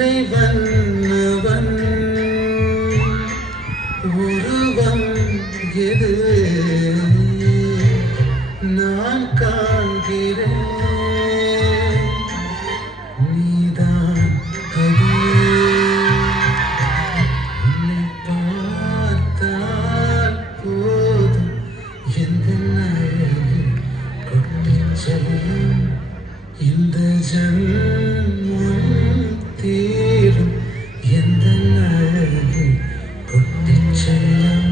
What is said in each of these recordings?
இறைவன் அவன் உருவம் எது நான் காண்கிறேன் நீதான் அது உன்னை பார்த்தால் போதும் எந்த அழகு கொட்டிச் செல்லும் இந்த ஜன்மம் தீரும் எந்த அழகு கொட்டிச் செல்லும்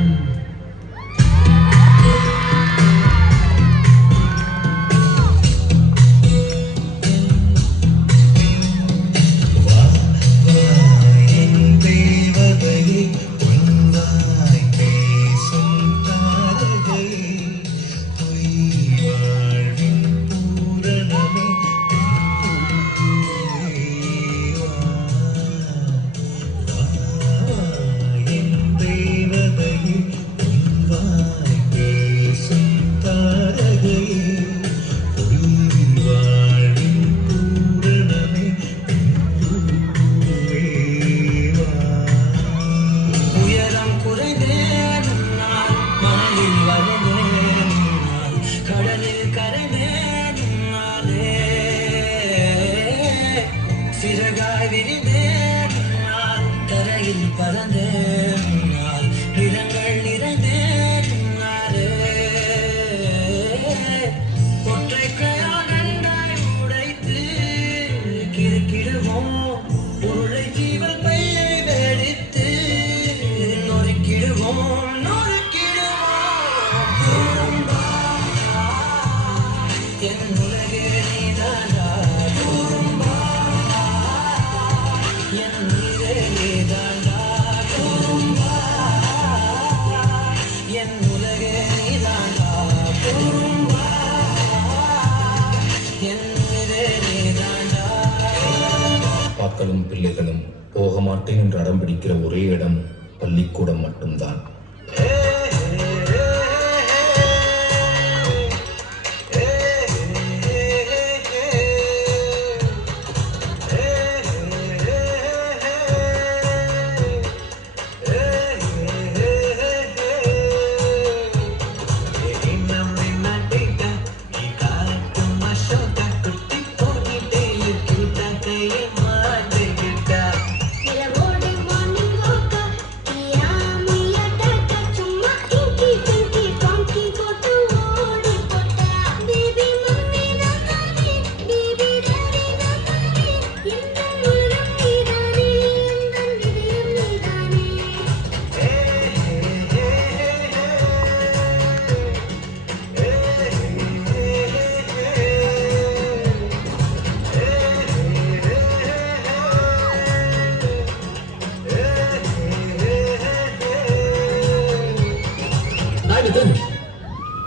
சிறகாய் விரிந்தேன் தரையில் பறந்தேன் நிறங்கள் நிறைந்தேன் ஒற்றை கயானண்டாய் உடைத்து கிறுக்கிடுவோம் உருளை ஜீவல் பையை வெடித்து நொறுக்கிடுவோம் என் உலகே நீதானா பாக்களும் பிள்ளைகளும் போக மாட்டேன் என்று அடம் பிடிக்கிற ஒரே இடம் பள்ளிக்கூடம் மட்டும்தான்.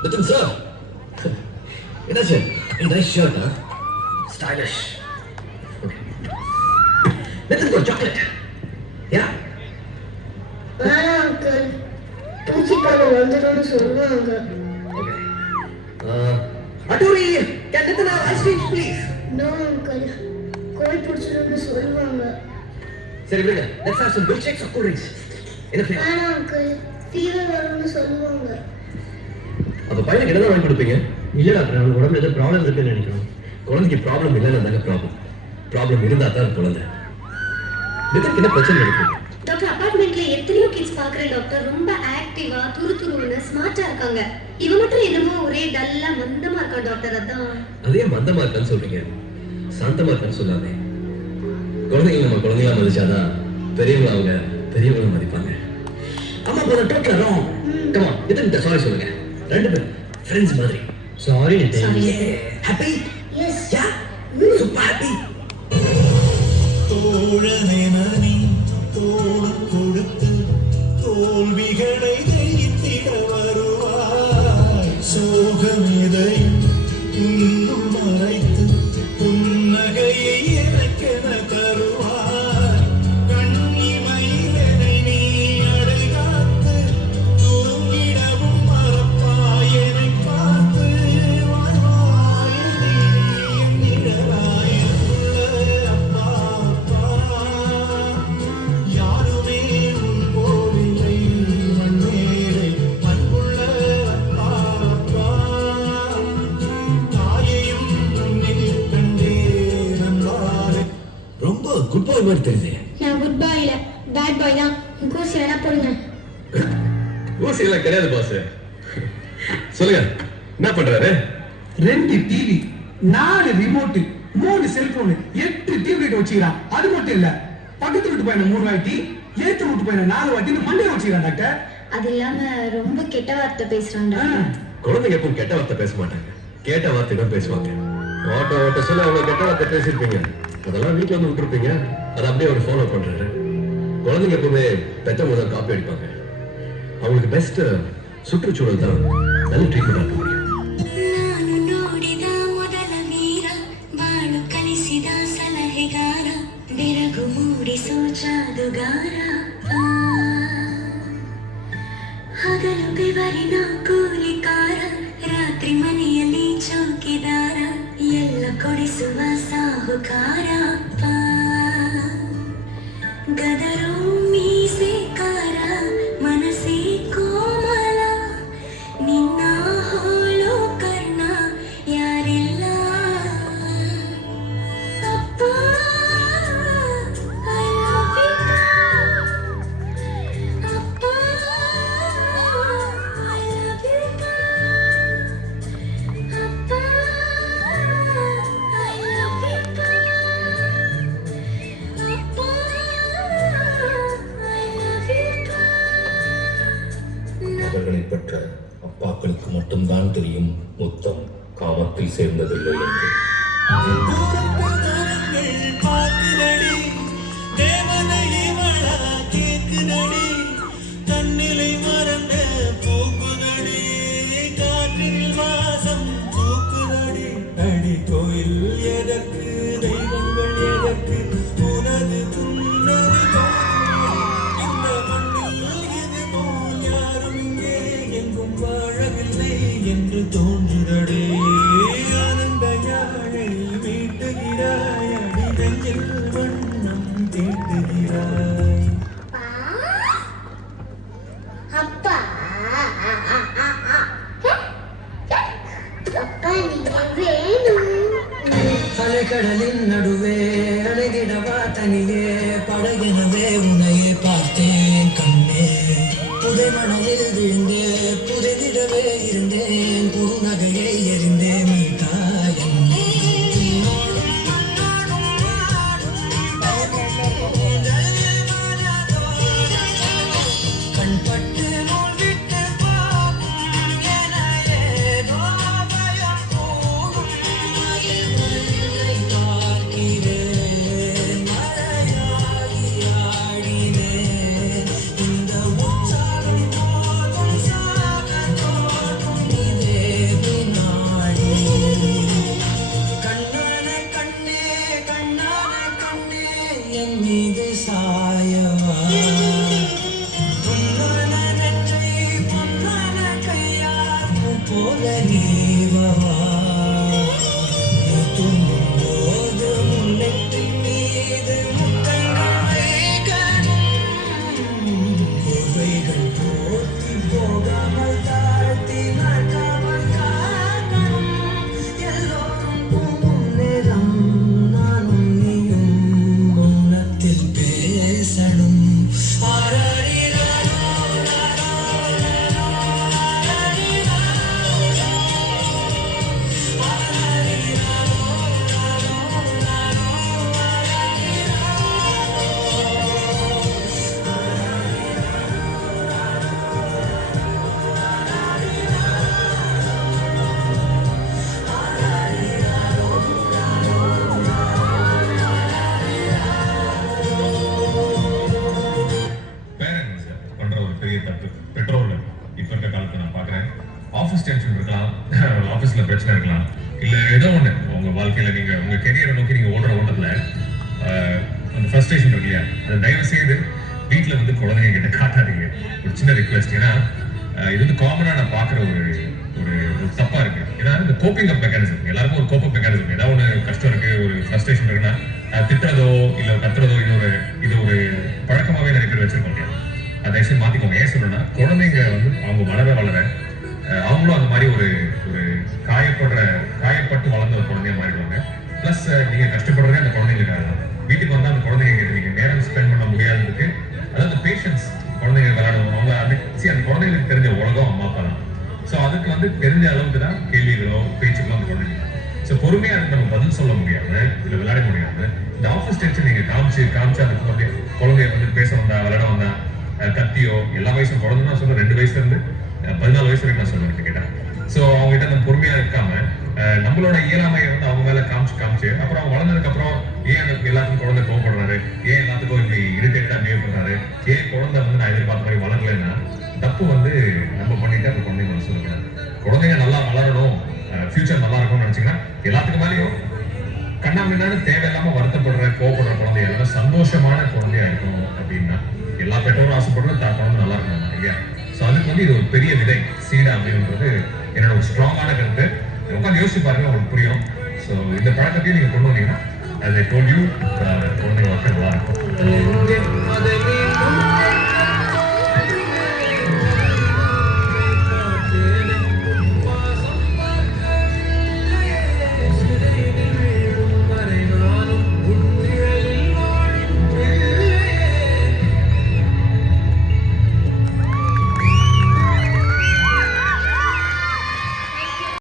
Nitin sir, என்னாச்சு? Nice shirt, huh? Stylish. Okay. Nitin, for chocolate. Yeah. uncle. பூச்சிக்காரர் வந்துடும்னு சொல்லுவாங்க. Okay. Aturi, can Nitin have ice cream, please? No uncle. கோல் பிடிச்சிடும்னு சொல்லுவாங்க. சரி விடுங்க. Let's have some milkshakes or cool drinks. என்ன flavor? வேணாம் uncle. ஃபீவர் வரும்னு சொல்லுவாங்க. அப்ப பையனுக்கு என்ன வாங்கி கொடுப்பீங்க? இல்ல டாக்டர், அவனுக்கு உடம்புல ஏதோ ப்ராப்ளம் இருக்குன்னு நினைக்கிறோம். குழந்தைக்கு ப்ராப்ளம் இல்லைன்னு தாங்க ப்ராப்ளம் இருந்தா தான் குழந்தை. நிதிக்கு என்ன பிரச்சனை இருக்கு? டாக்டர், அபார்ட்மெண்ட்ல எத்தனையோ கிட்ஸ் பாக்குறேன் டாக்டர். ரொம்ப ஆக்டிவா துருதுருன்னு ஸ்மார்ட்டா இருக்காங்க. இவன் மட்டும் என்னமோ ஒரே டல்லா மந்தமா இருக்கான் டாக்டர். அதான் அதே மந்தமா இருக்கான்னு சொல்றீங்க, சாந்தமா இருக்கான்னு சொல்லாதே. குழந்தைங்க நம்ம குழந்தைங்களா மதிச்சாதான் பெரியவங்க அவங்க பெரியவங்க மதிப்பாங்க. ஆமா போத டாக்டர் ராங். கம் ஆன், இத சாரி சொல்லுங்க. ரெண்டு பேரும் ஃப்ரெண்ட்ஸ் மாதிரி. சாரி நிதின். ஹாப்பி? Yes. யா, சூப்பர் ஹாப்பி. தோழனே நனி தோள் கொடுத்து தோல்விகளை ஜெயித்திட வருவாய். சோகம் எதையும் இன்னும் மறைத்து புன்னகையை எனக்கென தருவாய். கண்ணிமையிலனை நீ அடைகாத்து தூங்கிடவும் மறப்பாய் என்னை பார்த்து. வாழ்வாய் நீ என் நிழலாய் உள்ள அப்பா அப்பா. பாய் மாதிரி தெரியுது. நான் குட் பாய் இல்ல பேட் பாய் தான். கோசி வேணா போடுங்க. ஊசி எல்லாம் கிடையாது பாஸ். சொல்லுங்க என்ன பண்றாரு? 2 டிவி, 4 ரிமோட், 3 செல்போன், 8 டியூப்லைட் வச்சுக்கிறான். அது மட்டும் இல்ல, பக்கத்து வீட்டு பையனை 3 வாட்டி, ஏத்து வீட்டு பையனை 4 வாட்டின்னு மண்டையை வச்சுக்கிறான் டாக்டர். அது இல்லாம ரொம்ப கெட்ட வார்த்தை பேசுறான் டாக்டர். குழந்தைங்க எப்பவும் கெட்ட வார்த்தை பேச மாட்டாங்க, கேட்ட வார்த்தை தான் பேசுவாங்க. ஓட்ட சொல்ல அவங்க கெட்ட வார்த்தை பேசியிருப்பீங்க, அதெல்லாம் வீட்டுல வந்து விட்டுருப்பீங்க, அதை அப்படியே அவர் ஃபாலோ பண்றாரு. குழந்தைங்க எப்பவுமே பெற்ற முதல் காப்பி அடிப்பாங்க. அவங்களுக்கு பெஸ்ட் சுற்றுச்சூழல் தான் நல்ல ட்ரீட்மெண்ட் ஆக முடியும். ನಾನು ನೋಡಿದ ಮೊದಲ ವೀರ ಬಾಳು ಕಲಿಸಿದ ಸಲಹೆಗಾರ ಬೆರಗು ಮೂಡಿಸೋ ಜಾದುಗಾರ ಹಗಲು ಬೆವರಿನ ಕೂಲಿಕಾರ ರಾತ್ರಿ ಮನೆಯಲ್ಲಿ ಚೌಕಿದಾರ ಎಲ್ಲ ಕೊಡಿಸುವ ಸಾಹುಕಾರ ಗದರೋ ಮೀಸೆಕಾರ ಮನಸ್ಸೇ ಕೋಮಲ ನಿನ್ನ ಹೋಳು ಕರ್ಣ ಯಾರಿಲ್ಲ ಅಪ್ಪ I love you ಅಪ್ಪ I love you ಅಪ್ಪ I love you ಅಪ್ಪ I love you அவர்களை பெற்ற அப்பாக்களுக்கு மட்டும்தான் தெரியும் முத்தம் காமத்தில் சேர்ந்ததில்லை என்று. பார்க்குதடி தேவனை இவளா கேட்குதடி தன்னிலை மறந்த பூக்குதடி காற்றில் வாசம் பூக்குதடி அடி கோயில் எதற்கு தெய்வங்கள் எதற்கு உனது துன்னது இந்த மண்ணில் இது போல் யாரும் இங்கே எங்கும் வாழவில்லை என்று தோன்றுதடே ஆனந்த யாழை மீட்டுகிறாய் அடி நெஞ்சில் வண்ணம் தீட்டுகிறாய் அப்பா அப்பா நீங்க வேணும். அலைக்கடலின் நடுவே அழகிடவா தனியே படகினவே உன்னையே பார்த்தேன் கண்ணே புதை மணலில் விழுந்தே புதைதிடவே இருந்தேன் குறுநகையை எறிந்தே மீட்டாய் என்னை. கண்பட்டு நூல் விட்டு போகும் என ஏதோ பயம் கூடும் மயிலை பார்க்கிறேன் மழையாகி ஆடினேன் இந்த உற்சாகம் போதும் சாக தோன்றும் இதே வினாடி கண்ணான கண்ணே கண்ணான கண்ணே என் மீது சாயவா பொன்னான நெற்றை பொன்னான கையால் பூ போல நீவவா நீ தூங்கும் போது உன் நெற்றி மீது முத்தங்கள் வைக்கணும் போர்வைகள் போர்த்தி போகாமல் தாழ்த்தி நடக்காமல் காக்கணும் எல்லோரும் பூவும் நேரம் நானும் நீயும் மௌனத்தில் பேசணும் பேரண்ட்ஸ் பண்ற ஒரு பெரிய தப்பு பெட்ரோல் இப்ப இருக்க காலத்தை நான் பாக்குறேன். ஆஃபீஸ் டென்ஷன் இருக்கலாம், ஆஃபீஸ்ல பிரச்சனை இருக்கலாம், இல்ல ஏதோ ஒண்ணு உங்க வாழ்க்கையில நீங்க உங்க கெரியரை நோக்கி நீங்க ஓடுற ஓட்டத்துல அந்த ஃப்ரஸ்ட்ரேஷன் இருக்கு இல்லையா, அதை தயவு செய்து வீட்டுல வந்து குழந்தைங்க கிட்ட காட்டாதீங்க. ஒரு சின்ன ரிக்வெஸ்ட். ஏன்னா இது வந்து காமனா நான் பாக்குற ஒரு ஒரு தப்பா இருக்கு. ஏன்னா இந்த கோப்பிங் அப் மெக்கானிசம், எல்லாருக்கும் ஒரு கோப் அப் மெக்கானிசம், ஏதாவது ஒன்று கஷ்டம் இருக்கு, ஒரு ஃப்ரஸ்ட்ரேஷன் இருக்குன்னா திட்டுறதோ இல்ல கத்துறதோ இது ஒரு பழக்கமாவே நிறைய பேர் வச்சிருக்கோம் இல்லையா. அதை ஆக்சுவலி மாத்திக்கோங்க. ஏன் சொல்றேன்னா குழந்தைங்க வந்து அவங்க வளர அவங்களும் அந்த மாதிரி ஒரு காயப்பட்டு வளர்ந்த ஒரு குழந்தைய மாறிடுவாங்க. பிளஸ் நீங்க கஷ்டப்படுறதே அந்த குழந்தைங்களுக்காக தான். வீட்டுக்கு வந்து அந்த குழந்தைங்க கிட்ட நீங்க நேரம் ஸ்பெண்ட் பண்ண முடியாததுக்கு, அதாவது பேஷன்ஸ், குழந்தைங்க விளையாடுவோம், அவங்க அந்த குழந்தைங்களுக்கு தெரிஞ்ச உலகம் அம்மா அப்பா தான். ஸோ அதுக்கு வந்து தெரிஞ்ச அளவுக்கு தான் கேள்விகளோ பேச்சுகளோ அந்த குழந்தைங்க. ஸோ பொறுமையா அதுக்கு நம்ம பதில் சொல்ல முடியாம, இல்லை விளையாட முடியாம, இந்த ஆஃபீஸ் டென்ஷன் நீங்க காமிச்சு அந்த குழந்தைய வந்து பேச வந்தா, விளையாட வந்தா, கத்தியோ, எல்லா வயசும் குழந்தை நான் சொல்றேன், 2 வயசுல இருந்து 14 வயசு வரைக்கும் நான் சொல்றேன் கேட்டேன். ஸோ அவங்க கிட்ட நம்ம பொறுமையா இருக்காம நம்மளோட இயலாமையை வந்து அவங்க மேல காமிச்சு அப்புறம் அவங்க வளர்ந்ததுக்கு அப்புறம் ஏன் அந்த எல்லாத்துக்கும் குழந்தை கோவப்படுறாரு, ஏன் எல்லாத்துக்கும் இப்படி இரிட்டேட்டா பிஹேவ் பண்றாரு, ஏன் குழந்தை வந்து நான் எதிர்பார்த்த மாதிரி வளரலைன்னா தப்பு வந்து நம்ம பண்ணிட்டு அந்த குழந்தைங்க வந்து சொல்லக்கூடாது. குழந்தைங்க நல்லா வளரணும், ஃபியூச்சர் நல்லா இருக்கும்னு நினைச்சீங்கன்னா எல்லாத்துக்கு மேலேயும் கண்ணாமின்னான்னு தேவையில்லாம வருத்தப்படுற கோவப்படுற குழந்தைய எல்லாம் சந்தோஷமான குழந்தையா இருக்கணும் அப்படின்னா எல்லா பெற்றோரும் ஆசைப்படுறது தான் குழந்தை நல்லா இருக்கணும் இல்லையா? ஸோ அதுக்கு வந்து இது ஒரு பெரிய விதை சீடா அப்படின்றது என்னோட ஒரு ஸ்ட்ராங்கான கருத்து. உட்காந்து யோசிச்சு பாருங்க, உங்களுக்கு புரியும். ஸோ இந்த பழக்கத்தையும் நீங்க கொண்டு வந்தீங்கன்னா அதை டோல்யூ குழந்தைங்க வளர்க்க நல்லா இருக்கும்.